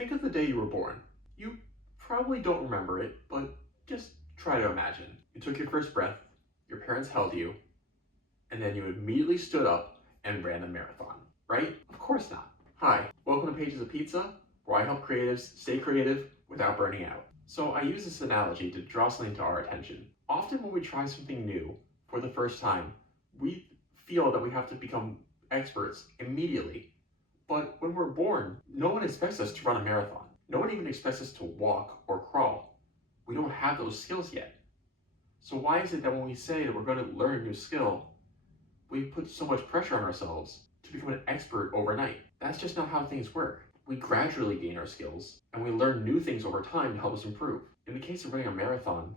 Think of the day you were born. You probably don't remember it, but just try to imagine. You took your first breath, your parents held you, and then you immediately stood up and ran a marathon, right? Of course not. Hi, welcome to Pages of Pizza, where I help creatives stay creative without burning out. So I use this analogy to draw something to our attention. Often when we try something new for the first time, we feel that we have to become experts immediately. But when we're born, no one expects us to run a marathon. No one even expects us to walk or crawl. We don't have those skills yet. So why is it that when we say that we're going to learn a new skill, we put so much pressure on ourselves to become an expert overnight? That's just not how things work. We gradually gain our skills, and we learn new things over time to help us improve. In the case of running a marathon,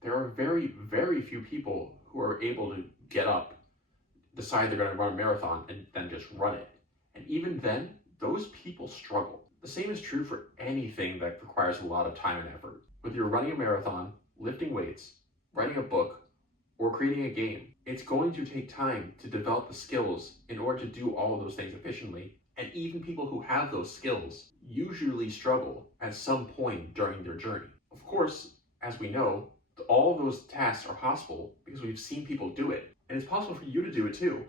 there are very, very few people who are able to get up, decide they're going to run a marathon, and then just run it. And even then, those people struggle. The same is true for anything that requires a lot of time and effort. Whether you're running a marathon, lifting weights, writing a book, or creating a game, it's going to take time to develop the skills in order to do all of those things efficiently. And even people who have those skills usually struggle at some point during their journey. Of course, as we know, all of those tasks are possible because we've seen people do it. And it's possible for you to do it too.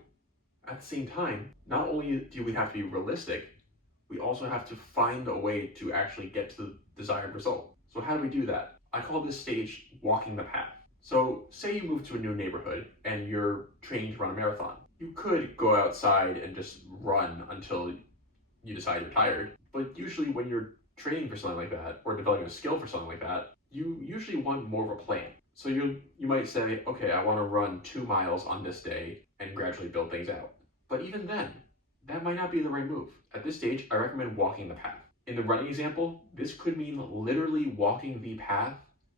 At the same time, not only do we have to be realistic, we also have to find a way to actually get to the desired result. So how do we do that? I call this stage walking the path. So say you move to a new neighborhood and you're training to run a marathon. You could go outside and just run until you decide you're tired. But usually when you're training for something like that or developing a skill for something like that, you usually want more of a plan. So you might say, okay, I want to run 2 miles on this day and gradually build things out. But even then, that might not be the right move. At this stage, I recommend walking the path. In the running example, this could mean literally walking the path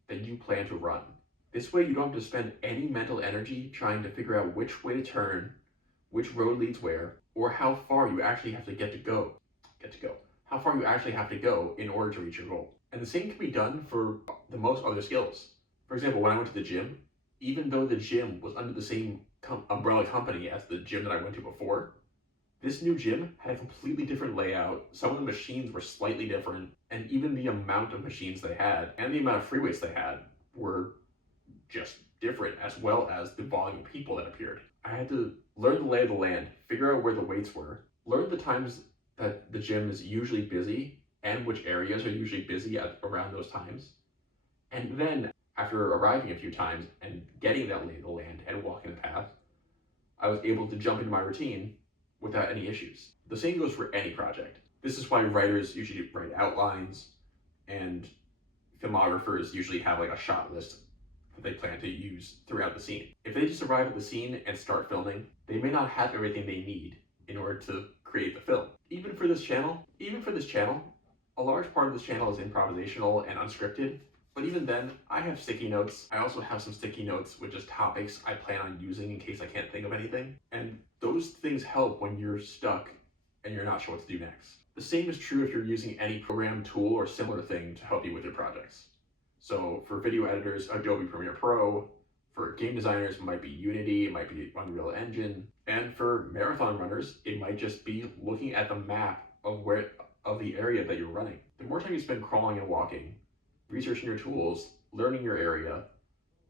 that you plan to run. This way you don't have to spend any mental energy trying to figure out which way to turn, which road leads where, or how far you actually have to how far you actually have to go in order to reach your goal. And the same can be done for the most other skills. For example, when I went to the gym, even though the gym was under the same umbrella company as the gym that I went to before, this new gym had a completely different layout. Some of the machines were slightly different, and even the amount of machines they had and the amount of free weights they had were just different, as well as the volume of people that appeared. I had to learn the lay of the land, figure out where the weights were, learn the times that the gym is usually busy and which areas are usually busy at around those times. And then after arriving a few times and getting that lay of the land and walking the path, I was able to jump into my routine without any issues. The same goes for any project. This is why writers usually write outlines and filmographers usually have like a shot list that they plan to use throughout the scene. If they just arrive at the scene and start filming, they may not have everything they need in order to create the film. Even for this channel, a large part of this channel is improvisational and unscripted. But even then, I have sticky notes. I also have some sticky notes with just topics I plan on using in case I can't think of anything. And those things help when you're stuck and you're not sure what to do next. The same is true if you're using any program, tool, or similar thing to help you with your projects. So for video editors, Adobe Premiere Pro. For game designers, it might be Unity, it might be Unreal Engine. And for marathon runners, it might just be looking at the map of the area that you're running. The more time you spend crawling and walking, researching your tools, learning your area,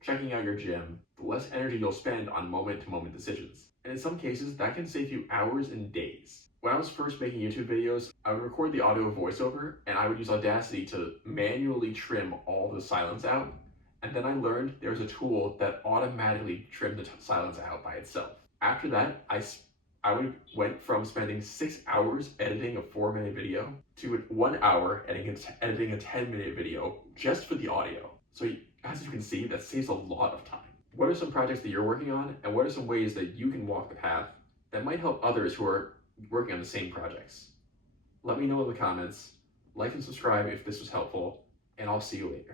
checking out your gym, the less energy you'll spend on moment-to-moment decisions. And in some cases, that can save you hours and days. When I was first making YouTube videos, I would record the audio voiceover, and I would use Audacity to manually trim all the silence out. And then I learned there's a tool that automatically trimmed the silence out by itself. After that, I went from spending 6 hours editing a 4-minute video to 1 hour editing a 10-minute video just for the audio. So as you can see, that saves a lot of time. What are some projects that you're working on, and what are some ways that you can walk the path that might help others who are working on the same projects? Let me know in the comments, like and subscribe if this was helpful, and I'll see you later.